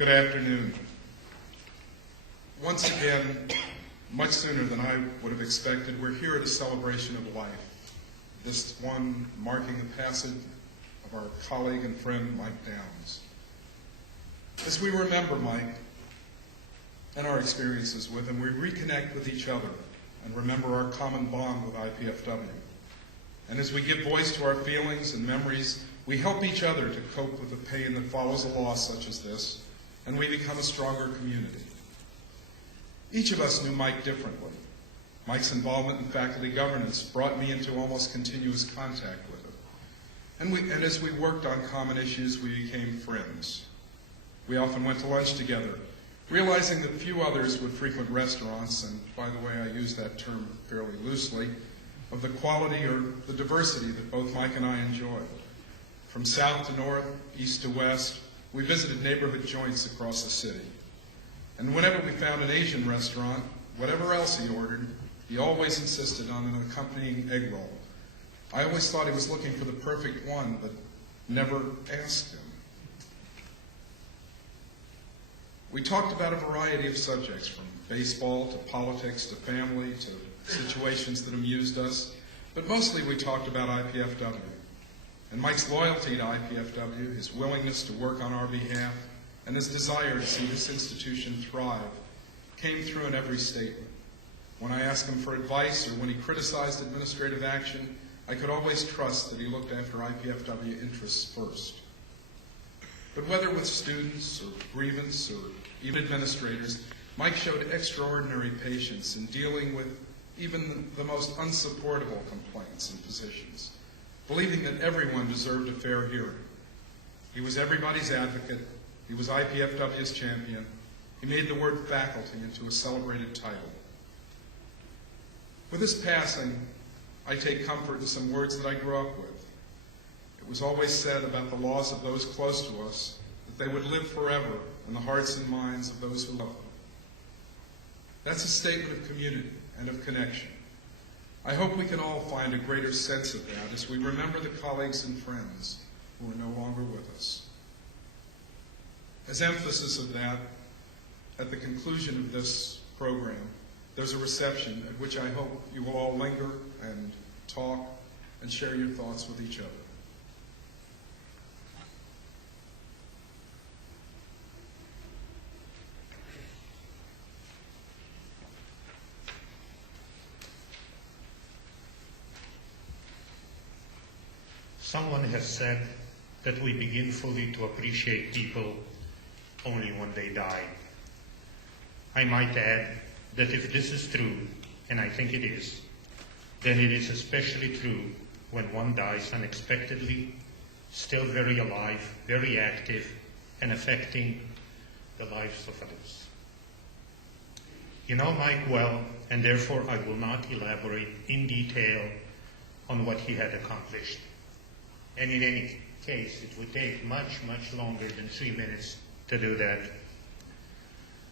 Good afternoon. Once again, much sooner than I would have expected, we're here at a celebration of life. This one marking the passage of our colleague and friend, Mike Downs. As we remember Mike and our experiences with him, we reconnect with each other and remember our common bond with IPFW. And as we give voice to our feelings and memories, we help each other to cope with the pain that follows a loss such as this, and we become a stronger community. Each of us knew Mike differently. Mike's involvement in faculty governance brought me into almost continuous contact with him. And as we worked on common issues, we became friends. We often went to lunch together, realizing that few others would frequent restaurants, and by the way, I use that term fairly loosely, of the quality or the diversity that both Mike and I enjoyed. From south to north, east to west, we visited neighborhood joints across the city. And whenever we found an Asian restaurant, whatever else he ordered, he always insisted on an accompanying egg roll. I always thought he was looking for the perfect one, but never asked him. We talked about a variety of subjects, from baseball to politics to family to situations that amused us, but mostly we talked about IPFW. And Mike's loyalty to IPFW, his willingness to work on our behalf, and his desire to see this institution thrive came through in every statement. When I asked him for advice or when he criticized administrative action, I could always trust that he looked after IPFW interests first. But whether with students or grievance or even administrators, Mike showed extraordinary patience in dealing with even the most unsupportable complaints and positions, believing that everyone deserved a fair hearing. He was everybody's advocate. He was IPFW's champion. He made the word faculty into a celebrated title. With his passing, I take comfort in some words that I grew up with. It was always said about the loss of those close to us that they would live forever in the hearts and minds of those who love them. That's a statement of community and of connection. I hope we can all find a greater sense of that as we remember the colleagues and friends who are no longer with us. As emphasis of that, at the conclusion of this program, there's a reception at which I hope you will all linger and talk and share your thoughts with each other. Someone has said that we begin fully to appreciate people only when they die. I might add that if this is true, and I think it is, then it is especially true when one dies unexpectedly, still very alive, very active, and affecting the lives of others. You know Mike well, and therefore I will not elaborate in detail on what he had accomplished. And in any case, it would take much, much longer than 3 minutes to do that.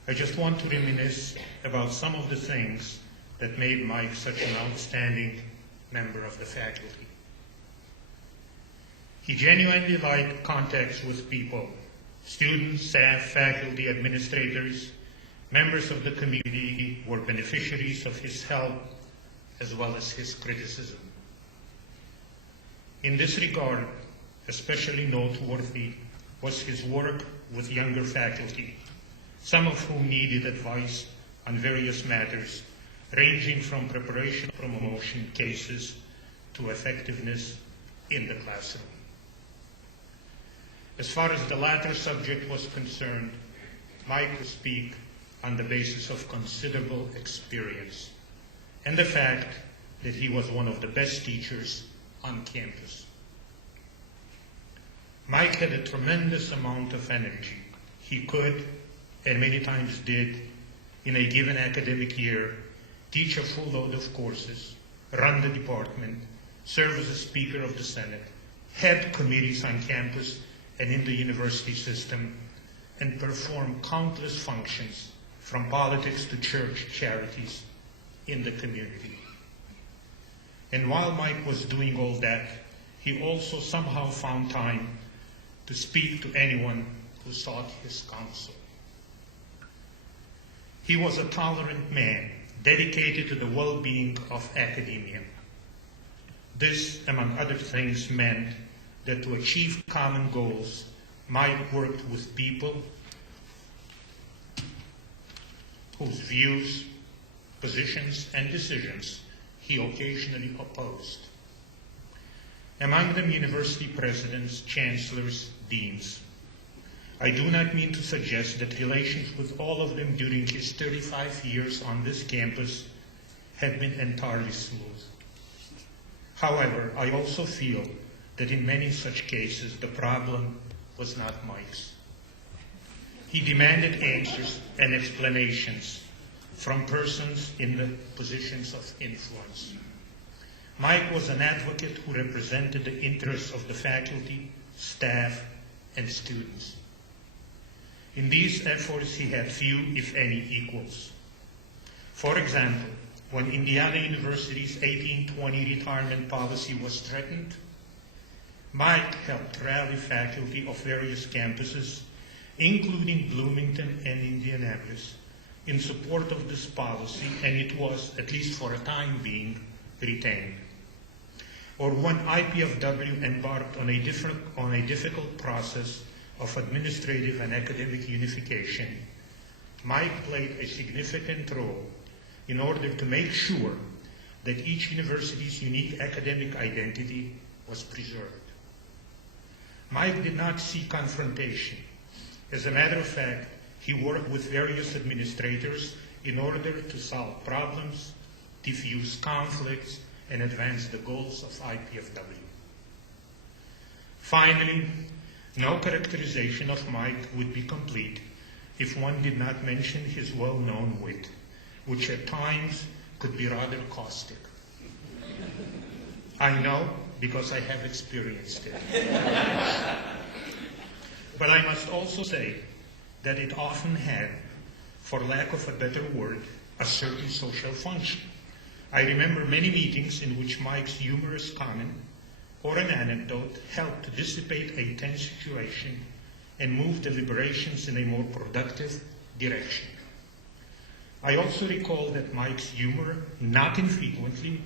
I just want to reminisce about some of the things that made Mike such an outstanding member of the faculty. He genuinely liked contacts with people, students, staff, faculty, administrators, members of the community were beneficiaries of his help as well as his criticism. In this regard, especially noteworthy was his work with younger faculty, some of whom needed advice on various matters, ranging from preparation for promotion cases to effectiveness in the classroom. As far as the latter subject was concerned, Mike could speak on the basis of considerable experience and the fact that he was one of the best teachers on campus. Mike had a tremendous amount of energy. He could, and many times did, in a given academic year, teach a full load of courses, run the department, serve as a Speaker of the Senate, head committees on campus and in the university system, and perform countless functions from politics to church charities in the community. And while Mike was doing all that, he also somehow found time to speak to anyone who sought his counsel. He was a tolerant man, dedicated to the well-being of academia. This, among other things, meant that to achieve common goals, Mike worked with people whose views, positions, and decisions he occasionally opposed. Among them, university presidents, chancellors, deans. I do not mean to suggest that relations with all of them during his 35 years on this campus had been entirely smooth. However, I also feel that in many such cases, the problem was not Mike's. He demanded answers and explanations from persons in the positions of influence. Mike was an advocate who represented the interests of the faculty, staff, and students. In these efforts, he had few, if any, equals. For example, when Indiana University's 1820 retirement policy was threatened, Mike helped rally faculty of various campuses, including Bloomington and Indianapolis, in support of this policy, and it was, at least for a time being, retained. Or when IPFW embarked on a difficult process of administrative and academic unification, Mike played a significant role in order to make sure that each university's unique academic identity was preserved. Mike did not seek confrontation. As a matter of fact, he worked with various administrators in order to solve problems, diffuse conflicts, and advance the goals of IPFW. Finally, no characterization of Mike would be complete if one did not mention his well-known wit, which at times could be rather caustic. I know because I have experienced it. But I must also say that it often had, for lack of a better word, a certain social function. I remember many meetings in which Mike's humorous comment or an anecdote helped to dissipate a tense situation and move deliberations in a more productive direction. I also recall that Mike's humor, not infrequently,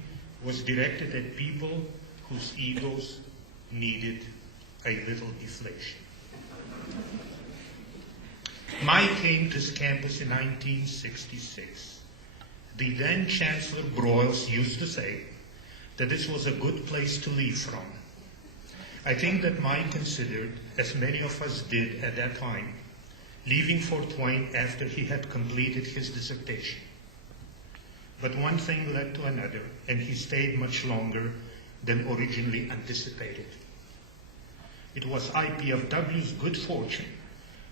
was directed at people whose egos needed a little deflation. Mike came to this campus in 1966. The then Chancellor Broyles used to say that this was a good place to leave from. I think that Mike considered, as many of us did at that time, leaving Fort Wayne after he had completed his dissertation. But one thing led to another, and he stayed much longer than originally anticipated. It was IPFW's good fortune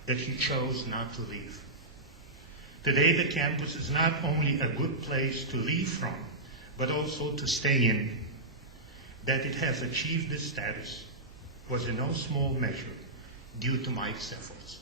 that he chose not to leave. Today, the campus is not only a good place to leave from, but also to stay in. That it has achieved this status was in no small measure due to Mike's efforts.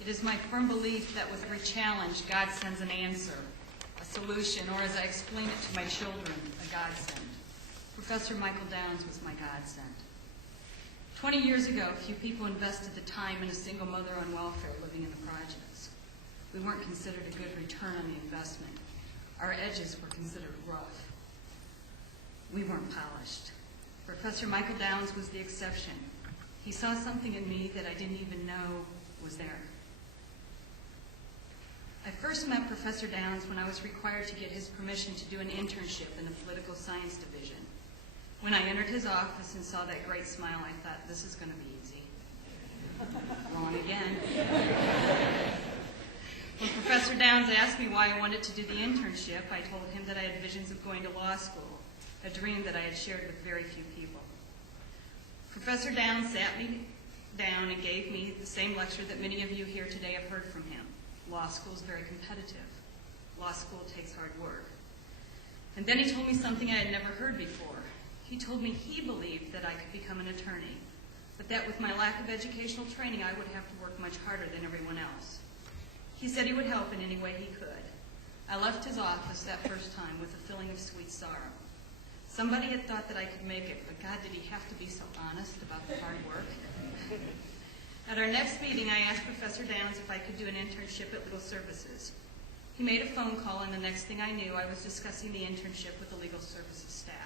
It is my firm belief that with every challenge, God sends an answer, a solution, or as I explain it to my children, a godsend. Professor Michael Downs was my godsend. 20 years ago, few people invested the time in a single mother on welfare living in the projects. We weren't considered a good return on the investment. Our edges were considered rough. We weren't polished. Professor Michael Downs was the exception. He saw something in me that I didn't even know was there. I first met Professor Downs when I was required to get his permission to do an internship in the political science division. When I entered his office and saw that great smile, I thought, this is going to be easy. Wrong again. When Professor Downs asked me why I wanted to do the internship, I told him that I had visions of going to law school, a dream that I had shared with very few people. Professor Downs sat me down and gave me the same lecture that many of you here today have heard from him. Law school is very competitive. Law school takes hard work. And then he told me something I had never heard before. He told me he believed that I could become an attorney, but that with my lack of educational training, I would have to work much harder than everyone else. He said he would help in any way he could. I left his office that first time with a feeling of sweet sorrow. Somebody had thought that I could make it, but God, did he have to be so honest about the hard work? At our next meeting, I asked Professor Downs if I could do an internship at Legal Services. He made a phone call, and the next thing I knew, I was discussing the internship with the Legal Services staff.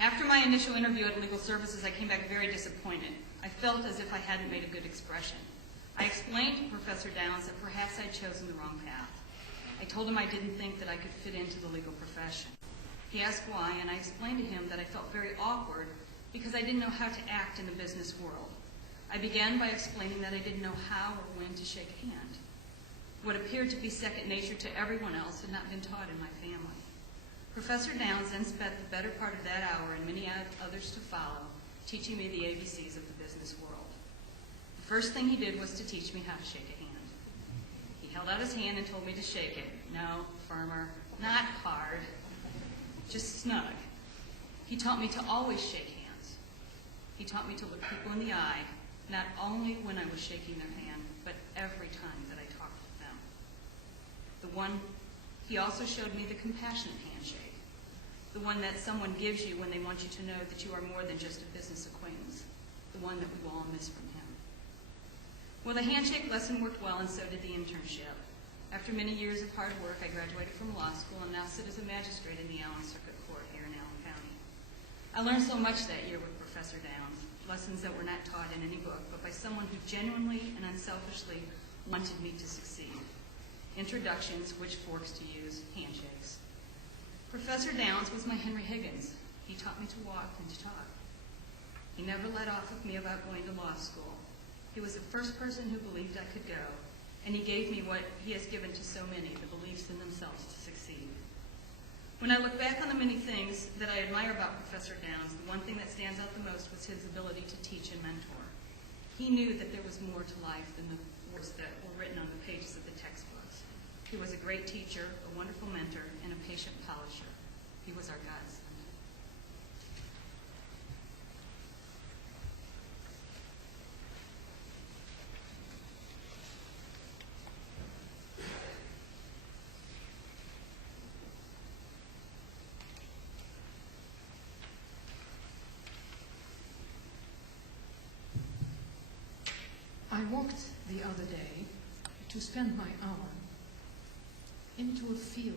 After my initial interview at Legal Services, I came back very disappointed. I felt as if I hadn't made a good expression. I explained to Professor Downs that perhaps I'd chosen the wrong path. I told him I didn't think that I could fit into the legal profession. He asked why, and I explained to him that I felt very awkward because I didn't know how to act in the business world. I began by explaining that I didn't know how or when to shake a hand. What appeared to be second nature to everyone else had not been taught in my family. Professor Downs then spent the better part of that hour and many others to follow, teaching me the ABCs of the business world. The first thing he did was to teach me how to shake a hand. He held out his hand and told me to shake it. No, firmer, not hard, just snug. He taught me to always shake hands. He taught me to look people in the eye, not only when I was shaking their hand, but every time that I talked with them. He also showed me the compassionate handshake, the one that someone gives you when they want you to know that you are more than just a business acquaintance, the one that we will all miss from him. Well, the handshake lesson worked well, and so did the internship. After many years of hard work, I graduated from law school and now sit as a magistrate in the Allen Circuit Court here in Allen County. I learned so much that year with Professor Downs, lessons that were not taught in any book, but by someone who genuinely and unselfishly wanted me to succeed. Introductions, which forks to use, handshakes. Professor Downs was my Henry Higgins. He taught me to walk and to talk. He never let off with me about going to law school. He was the first person who believed I could go, and he gave me what he has given to so many, the beliefs in themselves to succeed. When I look back on the many things that I admire about Professor Downs, the one thing that stands out the most was his ability to teach and mentor. He knew that there was more to life than the words that were written on the pages of the textbooks. He was a great teacher, a wonderful mentor, and a patient polisher. He was our godsend. I walked the other day to spend my hour into a field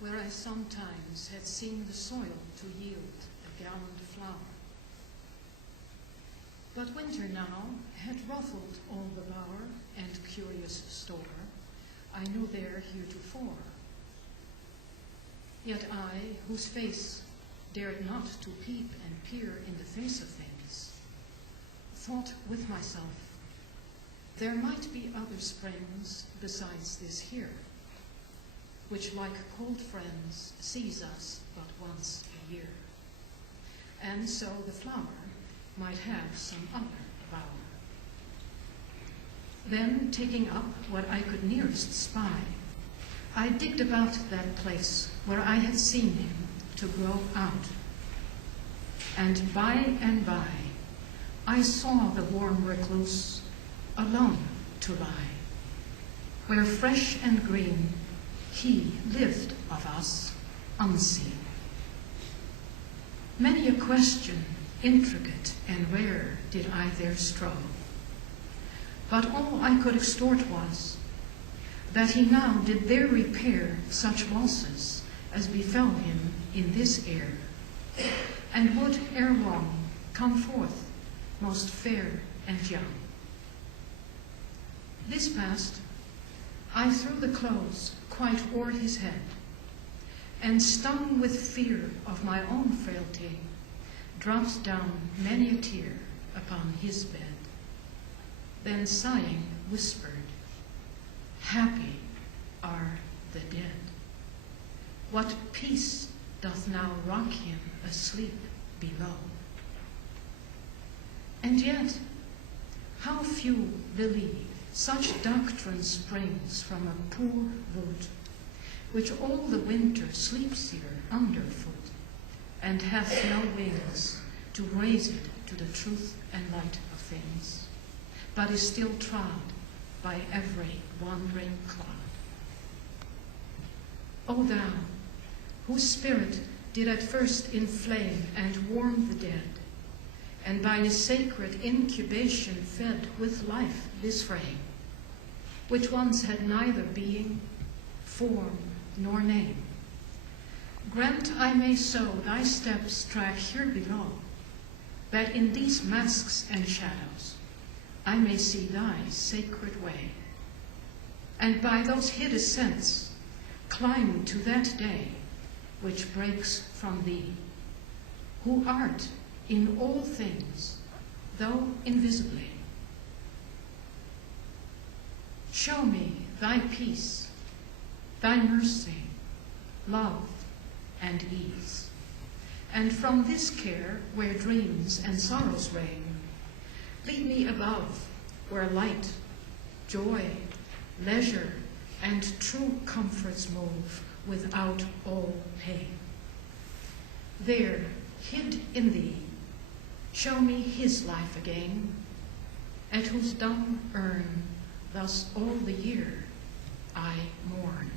where I sometimes had seen the soil to yield a gallant flower. But winter now had ruffled all the bower and curious store I knew there heretofore. Yet I, whose face dared not to peep and peer in the face of things, thought with myself, there might be other springs besides this here, which like cold friends sees us but once a year. And so the flower might have some other bower. Then, taking up what I could nearest spy, I digged about that place where I had seen him to grow out. And by, I saw the warm recluse alone to lie, where fresh and green he lived of us unseen. Many a question, intricate and rare, did I there strow, but all I could extort was that he now did there repair such losses as befell him in this air, and would ere long come forth most fair and young. This past, I threw the clothes quite o'er his head, and stung with fear of my own frailty, dropped down many a tear upon his bed. Then sighing whispered, happy are the dead. What peace doth now rock him asleep below? And yet, how few believe such doctrine springs from a poor root, which all the winter sleeps here underfoot, and hath no wings to raise it to the truth and light of things, but is still trod by every wandering cloud. O thou, whose spirit did at first inflame and warm the dead, and by his sacred incubation fed with life this frame, which once had neither being, form, nor name. Grant I may so thy steps track here below, that in these masks and shadows I may see thy sacred way, and by those hid ascents climb to that day which breaks from thee, who art in all things, though invisibly. Show me thy peace, thy mercy, love, and ease, and from this care where dreams and sorrows reign, lead me above where light, joy, leisure, and true comforts move without all pain. There, hid in thee, show me his life again, at whose dumb urn thus all the year I mourn.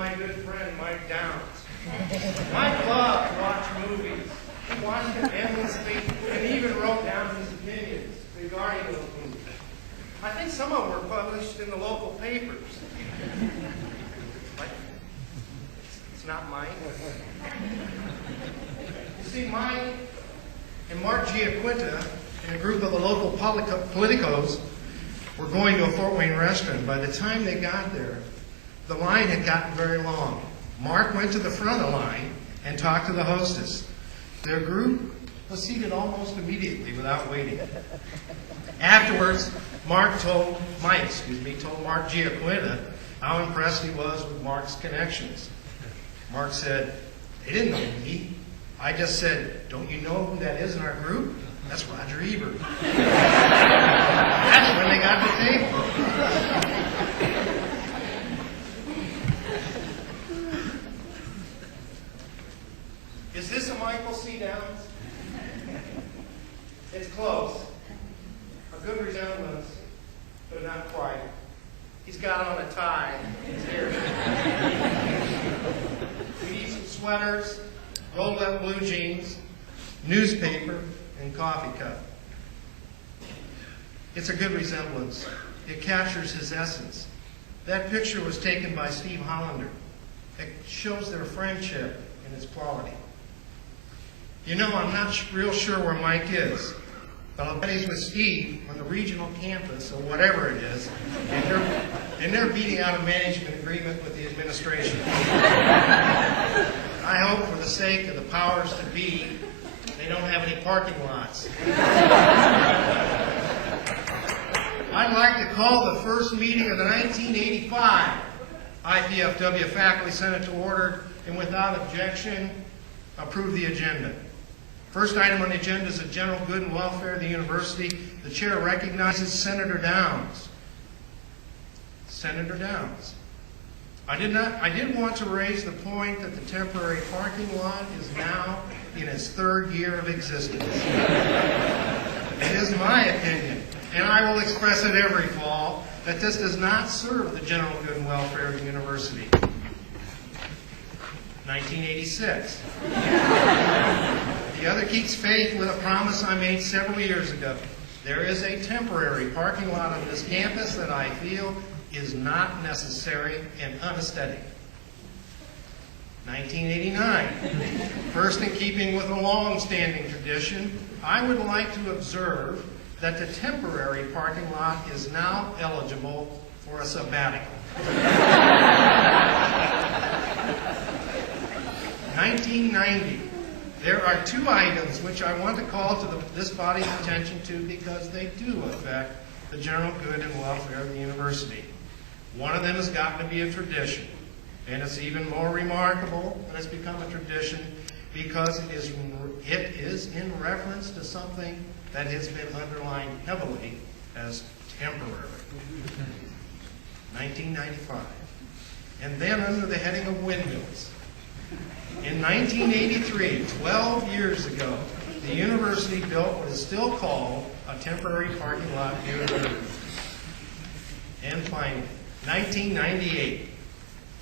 my good friend Mike Downs. Mike loved to watch movies. He watched them endlessly and even wrote down his opinions regarding those movies. I think some of them were published in the local papers. But it's not mine. You see, Mike and Mark Giaquinta and a group of the local politicos were going to a Fort Wayne restaurant. By the time they got there, the line had gotten very long. Mark went to the front of the line and talked to the hostess. Their group was seated almost immediately without waiting. Afterwards, Mark told Mark Giaquinta how impressed he was with Mark's connections. Mark said, "They didn't know me. I just said, 'Don't you know who that is in our group? That's Roger Ebert.'" That's when they got to the table. Is this a Michael C. Downs? It's close. A good resemblance, but not quite. He's got on a tie. His hair. We need some sweaters, rolled up blue jeans, newspaper, and coffee cup. It's a good resemblance. It captures his essence. That picture was taken by Steve Hollander. It shows their friendship and its quality. You know, I'm not real sure where Mike is, but I'll bet he's with Steve on the regional campus or whatever it is, and they're beating out a management agreement with the administration. I hope for the sake of the powers that be, they don't have any parking lots. I'd like to call the first meeting of the 1985 IPFW Faculty Senate to order, and without objection, approve the agenda. First item on the agenda is the general good and welfare of the university. The chair recognizes Senator Downs. Senator Downs. I did want to raise the point that the temporary parking lot is now in its third year of existence. It is my opinion, and I will express it every fall, that this does not serve the general good and welfare of the university. 1986. The other keeps faith with a promise I made several years ago. There is a temporary parking lot on this campus that I feel is not necessary and unaesthetic. 1989. First, in keeping with a long-standing tradition, I would like to observe that the temporary parking lot is now eligible for a sabbatical. 1990. There are two items which I want to call to this body's attention to because they do affect the general good and welfare of the university. One of them has gotten to be a tradition, and it's even more remarkable that it's become a tradition because it is in reference to something that has been underlined heavily as temporary. 1995. And then under the heading of windmills. In 1983, 12 years ago, the university built what is still called a temporary parking lot near the river. And finally, 1998.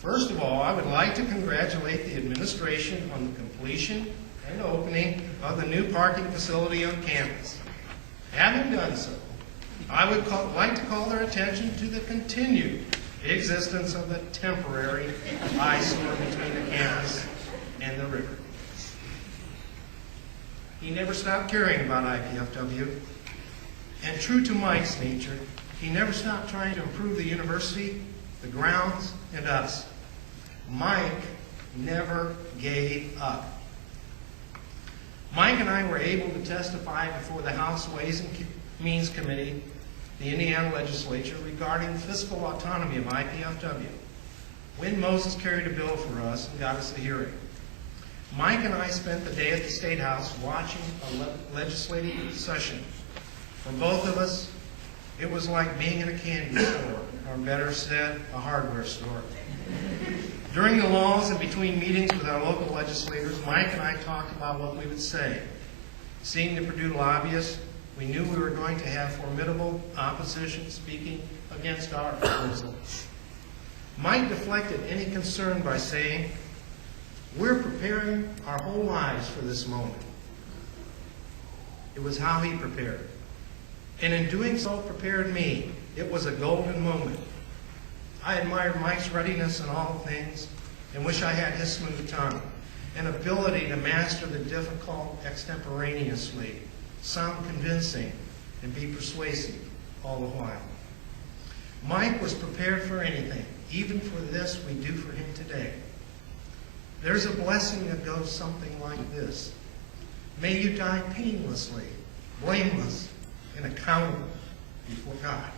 First of all, I would like to congratulate the administration on the completion and opening of the new parking facility on campus. Having done so, I would like to call their attention to the continued existence of the temporary eyesore between the campus and the river. He never stopped caring about IPFW, and true to Mike's nature, he never stopped trying to improve the university, the grounds, and us. Mike never gave up. Mike and I were able to testify before the House Ways and Means Committee, the Indiana legislature, regarding fiscal autonomy of IPFW. Win Moses carried a bill for us and got us a hearing. Mike and I spent the day at the State House watching a legislative session. For both of us, it was like being in a candy store, or better said, a hardware store. During the lulls and between meetings with our local legislators, Mike and I talked about what we would say. Seeing the Purdue lobbyists, we knew we were going to have formidable opposition speaking against our proposal. Mike deflected any concern by saying, "We're preparing our whole lives for this moment." It was how he prepared. And in doing so, prepared me. It was a golden moment. I admired Mike's readiness in all things and wish I had his smooth tongue and ability to master the difficult extemporaneously, sound convincing, and be persuasive all the while. Mike was prepared for anything, even for this we do for him today. There's a blessing that goes something like this. May you die painlessly, blameless, and accountable before God.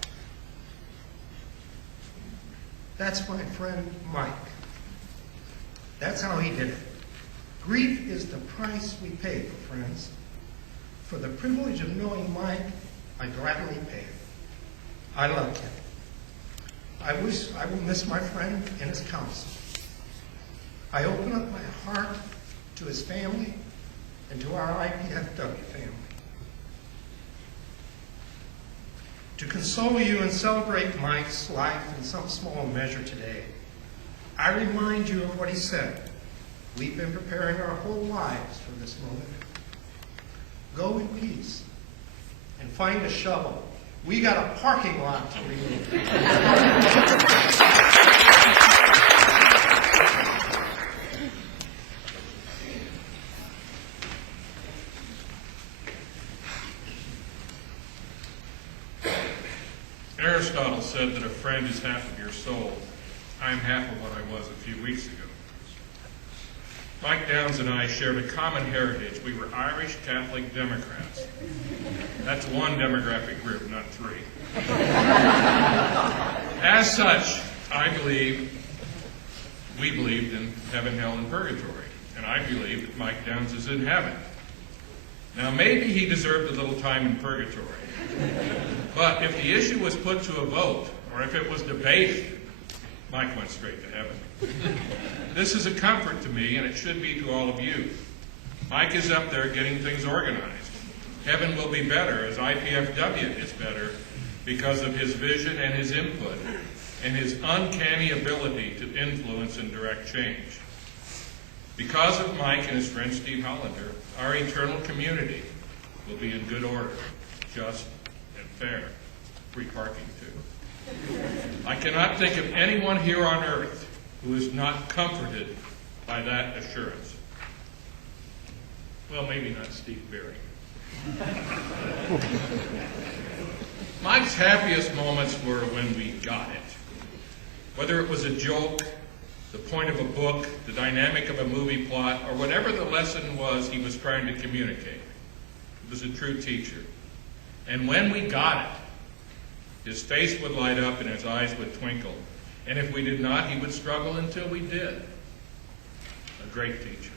That's my friend Mike. That's how he did it. Grief is the price we pay, friends. For the privilege of knowing Mike, I gladly pay it. I love him. I will miss my friend and his counsel. I open up my heart to his family and to our IPFW family. To console you and celebrate Mike's life in some small measure today, I remind you of what he said. We've been preparing our whole lives for this moment. Go in peace and find a shovel. We got a parking lot to remove. Aristotle said that a friend is half of your soul. I am half of what I was a few weeks ago. Mike Downs and I shared a common heritage. We were Irish Catholic Democrats. That's one demographic group, not three. As such, we believed in heaven, hell, and purgatory. And I believe that Mike Downs is in heaven. Now, maybe he deserved a little time in purgatory. But if the issue was put to a vote, or if it was debated, Mike went straight to heaven. This is a comfort to me, and it should be to all of you. Mike is up there getting things organized. Heaven will be better as IPFW is better because of his vision and his input and his uncanny ability to influence and direct change. Because of Mike and his friend Steve Hollander, our eternal community will be in good order, just and fair. Free parking, too. I cannot think of anyone here on earth who is not comforted by that assurance. Well, maybe not Steve Berry. Mike's happiest moments were when we got it. Whether it was a joke, the point of a book, the dynamic of a movie plot, or whatever the lesson was he was trying to communicate. He was a true teacher. And when we got it, his face would light up and his eyes would twinkle. And if we did not, he would struggle until we did. A great teacher.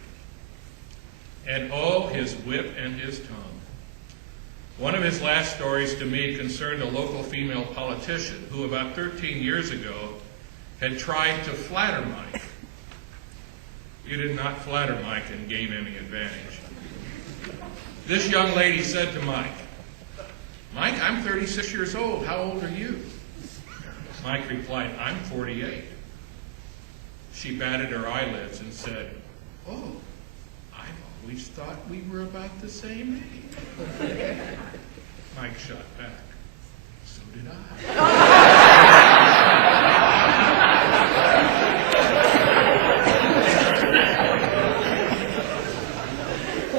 And oh, his wit and his tongue. One of his last stories to me concerned a local female politician who about 13 years ago had tried to flatter Mike. You did not flatter Mike and gain any advantage. This young lady said to Mike, "Mike, I'm 36 years old. How old are you?" Mike replied, "I'm 48. She batted her eyelids and said, "Oh, I've always thought we were about the same age." Mike shot back, "So did I."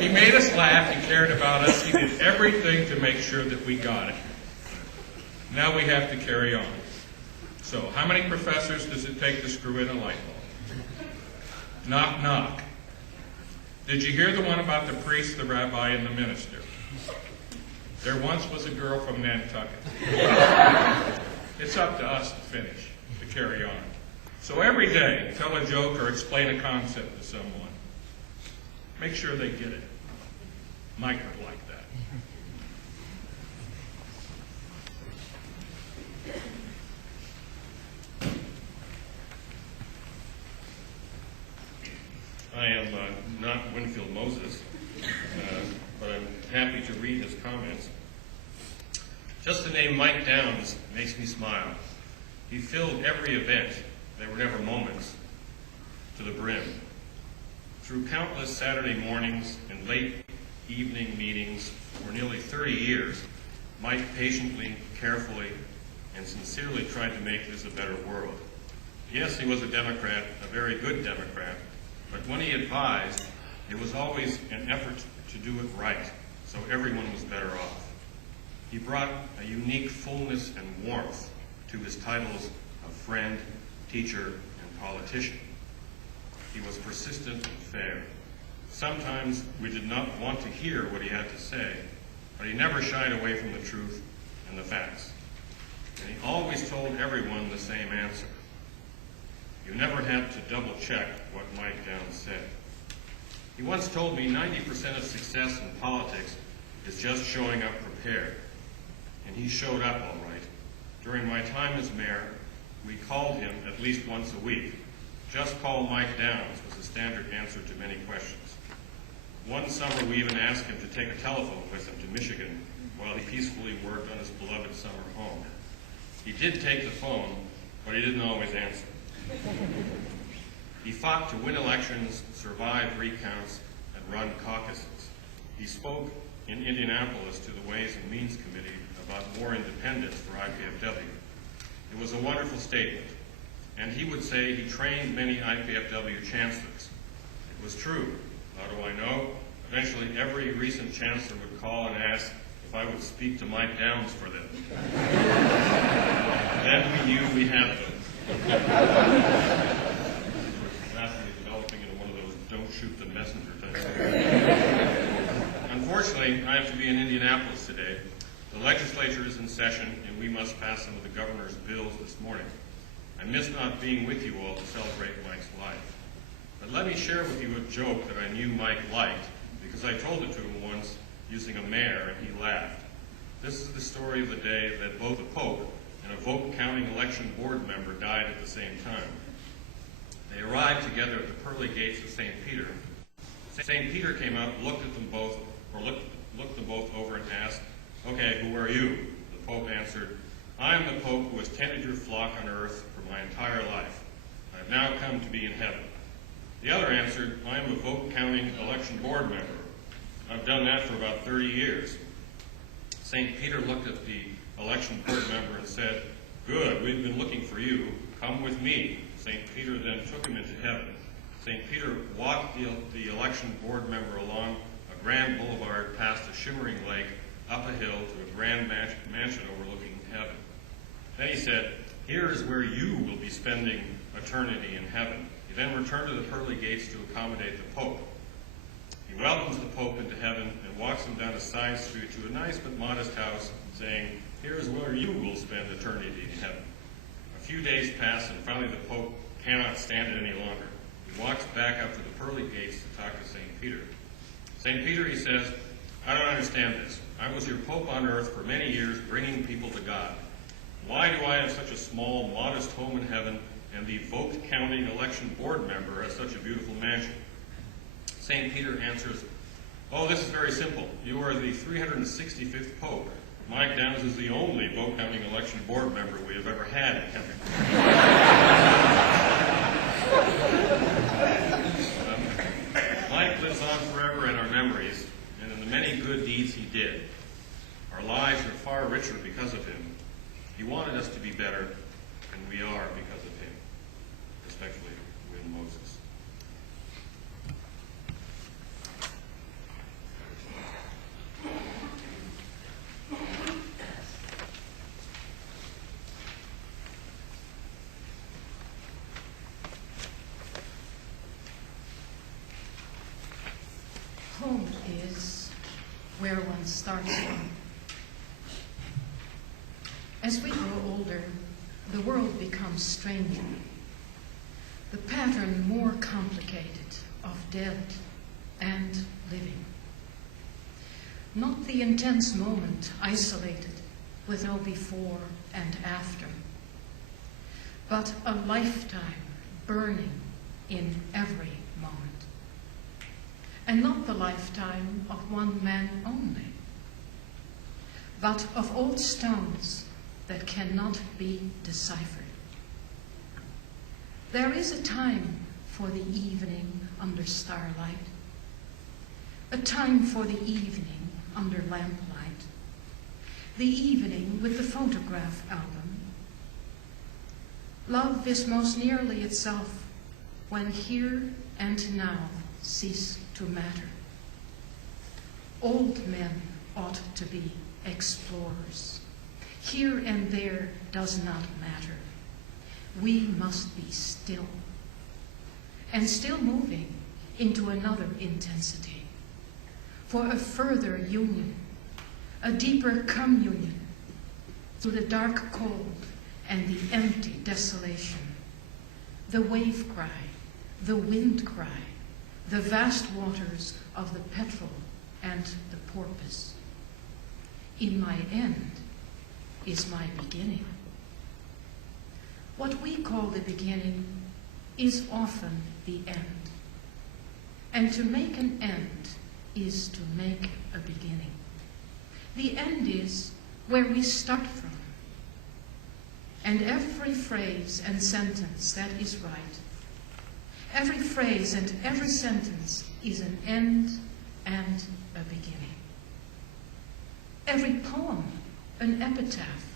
He made us laugh, he cared about us, he did everything to make sure that we got it. Now we have to carry on. So, how many professors does it take to screw in a light bulb? Knock, knock. Did you hear the one about the priest, the rabbi, and the minister? There once was a girl from Nantucket. It's up to us to finish, to carry on. So every day, tell a joke or explain a concept to someone. Make sure they get it. Mike would like that. I am not Winfield Moses, but I'm happy to read his comments. Just the name Mike Downs makes me smile. He filled every event they were never moments, to the brim. Through countless Saturday mornings and late evening meetings for nearly 30 years, Mike patiently, carefully, and sincerely tried to make this a better world. Yes, he was a Democrat, a very good Democrat, but when he advised, it was always an effort to do it right, so everyone was better off. He brought a unique fullness and warmth to his titles of friend, teacher, and politician. He was persistent and fair. Sometimes we did not want to hear what he had to say, but he never shied away from the truth and the facts. And he always told everyone the same answer. You never had to double check what Mike Downs said. He once told me 90% of success in politics is just showing up prepared. And he showed up all right. During my time as mayor, we called him at least once a week. Just call Mike Downs was the standard answer to many questions. One summer we even asked him to take a telephone with him to Michigan while he peacefully worked on his beloved summer home. He did take the phone, but he didn't always answer. He fought to win elections, survive recounts, and run caucuses. He spoke in Indianapolis to the Ways and Means Committee about more independence for IPFW. It was a wonderful statement, and he would say he trained many IPFW chancellors. It was true. How do I know? Eventually, every recent chancellor would call and ask if I would speak to Mike Downs for them. Then we knew we had them. Rapidly developing into one of those don't shoot the messenger types. Unfortunately, I have to be in Indianapolis today. The legislature is in session, and we must pass some of the governor's bills this morning. I miss not being with you all to celebrate Mike's life. But let me share with you a joke that I knew Mike liked, because I told it to him once using a mare, and he laughed. This is the story of the day that both the Pope and a vote-counting election board member died at the same time. They arrived together at the pearly gates of St. Peter. St. Peter came out, looked them both over and asked, "Okay, who are you?" The Pope answered, "I am the Pope who has tended your flock on earth for my entire life. I have now come to be in heaven." The other answered, "I am a vote-counting election board member. I've done that for about 30 years. St. Peter looked at the election board member and said, "Good, we've been looking for you. Come with me." St. Peter then took him into heaven. St. Peter walked the election board member along a grand boulevard past a shimmering lake, up a hill to a grand mansion overlooking heaven. Then he said, "Here is where you will be spending eternity in heaven." He then returned to the pearly gates to accommodate the Pope. He welcomes the Pope into heaven and walks him down a side street to a nice but modest house, saying, "Here is where you will spend eternity in heaven." A few days pass, and finally the Pope cannot stand it any longer. He walks back up to the pearly gates to talk to St. Peter. "St. Peter," he says, "I don't understand this. I was your Pope on earth for many years, bringing people to God. Why do I have such a small, modest home in heaven, and the vote-counting election board member has such a beautiful mansion?" St. Peter answers, "Oh, this is very simple. You are the 365th Pope. Mike Downs is the only vote-counting election board member we have ever had in heaven." Mike lives on forever in our memories, and in the many good deeds he did. Our lives are far richer because of him. He wanted us to be better, and we are because of him. Respectfully, Win Moses. Home is where one starts from. As we grow older, the world becomes stranger, the pattern more complicated of dead and living. Not the intense moment isolated with no before and after, but a lifetime burning in every moment. And not the lifetime of one man only, but of old stones that cannot be deciphered. There is a time for the evening under starlight, a time for the evening under lamplight, the evening with the photograph album. Love is most nearly itself when here and now cease to matter. Old men ought to be explorers. Here and there does not matter. We must be still, and still moving into another intensity, for a further union, a deeper communion through the dark cold and the empty desolation, the wave cry, the wind cry, the vast waters of the petrel and the porpoise. In my end is my beginning. What we call the beginning is often the end. And to make an end is to make a beginning. The end is where we start from. And every phrase and sentence that is right, every phrase and every sentence is an end and a beginning. Every poem, an epitaph,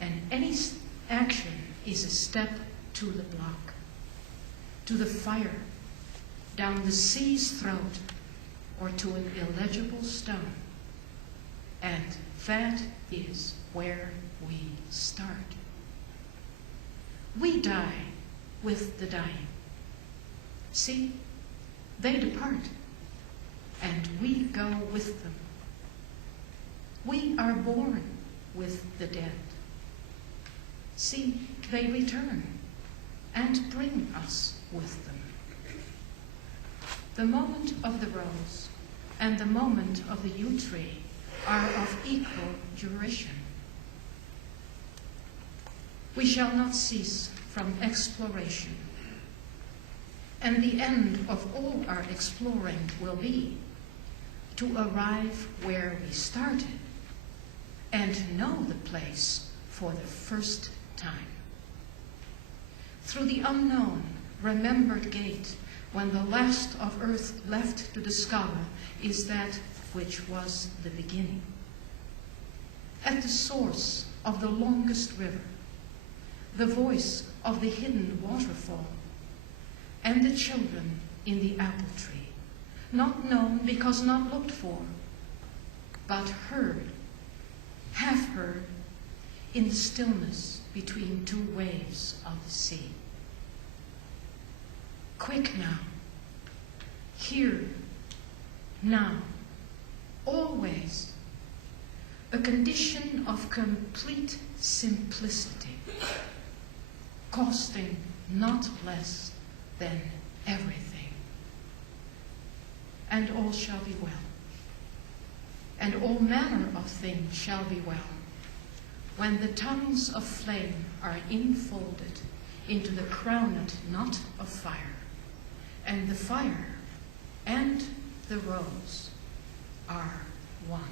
and any action is a step to the block, to the fire, down the sea's throat, or to an illegible stone. And that is where we start. We die with the dying. See, they depart, and we go with them. We are born with the dead. See, they return and bring us with them. The moment of the rose and the moment of the yew tree are of equal duration. We shall not cease from exploration, and the end of all our exploring will be to arrive where we started and know the place for the first time. Through the unknown, remembered gate, when the last of earth left to discover is that which was the beginning. At the source of the longest river, the voice of the hidden waterfall, and the children in the apple tree, not known because not looked for, but heard, half heard, in the stillness between two waves of the sea. Quick now, here, now, always, a condition of complete simplicity, costing not less than everything. And all shall be well, and all manner of things shall be well, when the tongues of flame are enfolded into the crowned knot of fire, and the fire and the rose are one.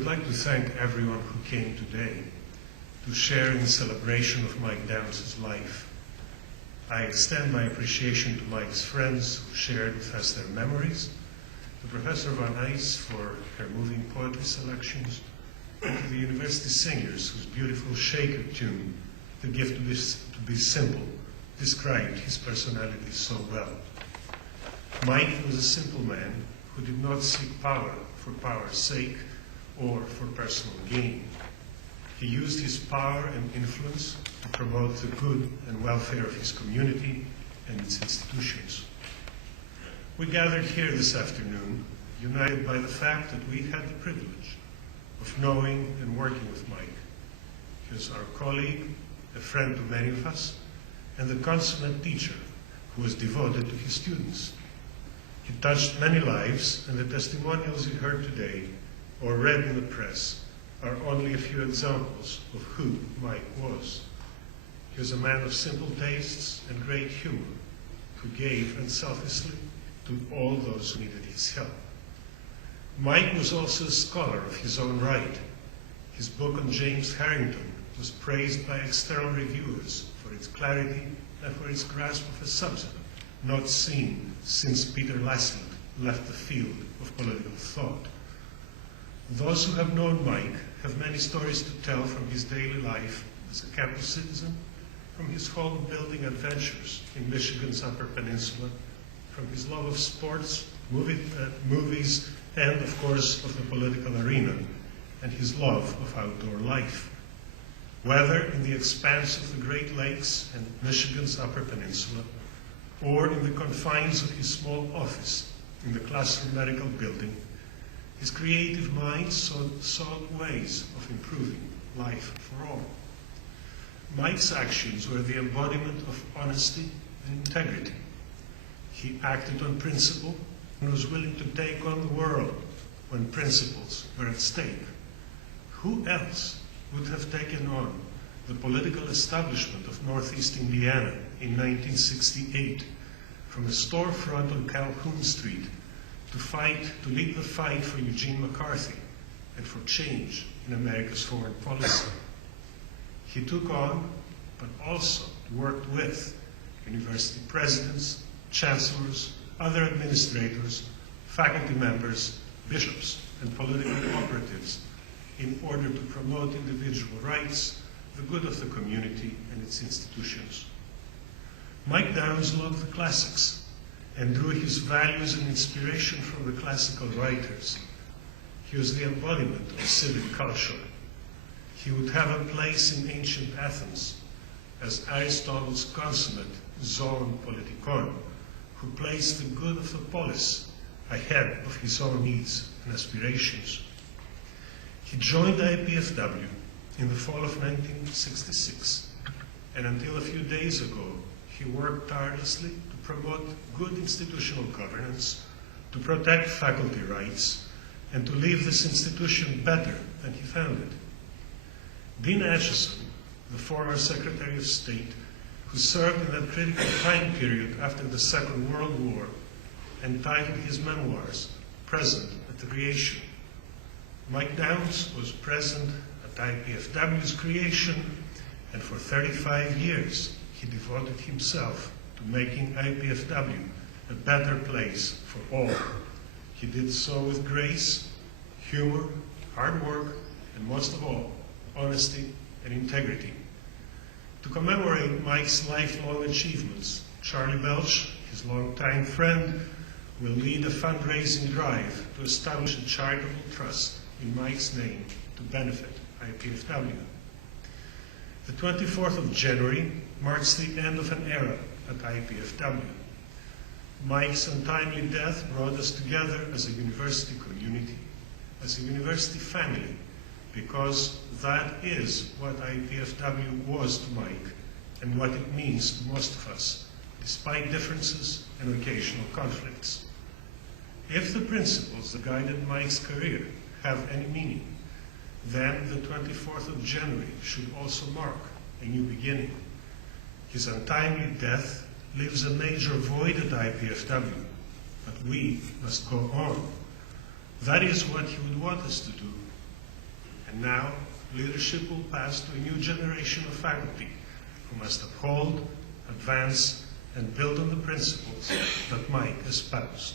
would like to thank everyone who came today to share in the celebration of Mike Downs' life. I extend my appreciation to Mike's friends who shared with us their memories, to Professor Van Eys for her moving poetry selections, and to the university singers whose beautiful shaker tune, The Gift to be Simple, described his personality so well. Mike was a simple man who did not seek power for power's sake or for personal gain. He used his power and influence to promote the good and welfare of his community and its institutions. We gathered here this afternoon, united by the fact that we had the privilege of knowing and working with Mike. He was our colleague, a friend to many of us, and the consummate teacher who was devoted to his students. He touched many lives, and the testimonials you heard today or read in the press are only a few examples of who Mike was. He was a man of simple tastes and great humor, who gave unselfishly to all those who needed his help. Mike was also a scholar of his own right. His book on James Harrington was praised by external reviewers for its clarity and for its grasp of a subject not seen since Peter Lasland left the field of political thought. Those who have known Mike have many stories to tell from his daily life as a campus citizen, from his home building adventures in Michigan's Upper Peninsula, from his love of sports, movies, and of course of the political arena, and his love of outdoor life. Whether in the expanse of the Great Lakes and Michigan's Upper Peninsula, or in the confines of his small office in the classroom medical building, his creative mind sought ways of improving life for all. Mike's actions were the embodiment of honesty and integrity. He acted on principle and was willing to take on the world when principles were at stake. Who else would have taken on the political establishment of Northeast Indiana in 1968 from a storefront on Calhoun Street to lead the fight for Eugene McCarthy and for change in America's foreign policy? He took on, but also worked with, university presidents, chancellors, other administrators, faculty members, bishops, and political operatives in order to promote individual rights, the good of the community and its institutions. Mike Downs loved the classics and drew his values and inspiration from the classical writers. He was the embodiment of civic culture. He would have a place in ancient Athens as Aristotle's consummate zoon politikon, who placed the good of the polis ahead of his own needs and aspirations. He joined IPFW in the fall of 1966, and until a few days ago, he worked tirelessly to promote good institutional governance, to protect faculty rights, and to leave this institution better than he found it. Dean Acheson, the former Secretary of State, who served in that critical time period after the Second World War, entitled his memoirs, Present at the Creation. Mike Downs was present at IPFW's creation, and for 35 years he devoted himself to making IPFW a better place for all. He did so with grace, humor, hard work, and most of all, honesty and integrity. To commemorate Mike's lifelong achievements, Charlie Belch, his longtime friend, will lead a fundraising drive to establish a charitable trust in Mike's name to benefit IPFW. The 24th of January marks the end of an era at IPFW. Mike's untimely death brought us together as a university community, as a university family, because that is what IPFW was to Mike and what it means to most of us, despite differences and occasional conflicts. If the principles that guided Mike's career have any meaning, then the 24th of January should also mark a new beginning. His untimely death leaves a major void at IPFW, but we must go on. That is what he would want us to do, And now, leadership will pass to a new generation of faculty who must uphold, advance, and build on the principles that Mike espoused.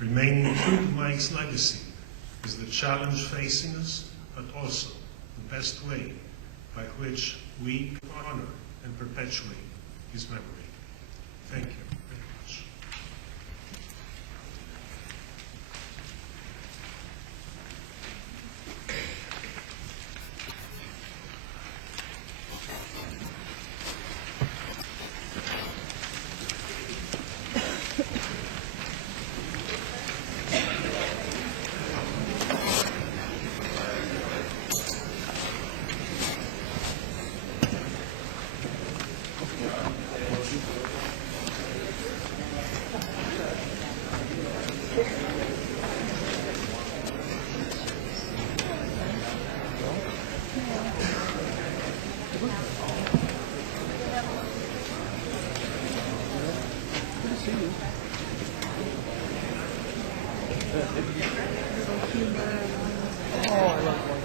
Remaining true to Mike's legacy is the challenge facing us, but also the best way by which we honor and perpetuate his memory. Thank you very much. Oh, I love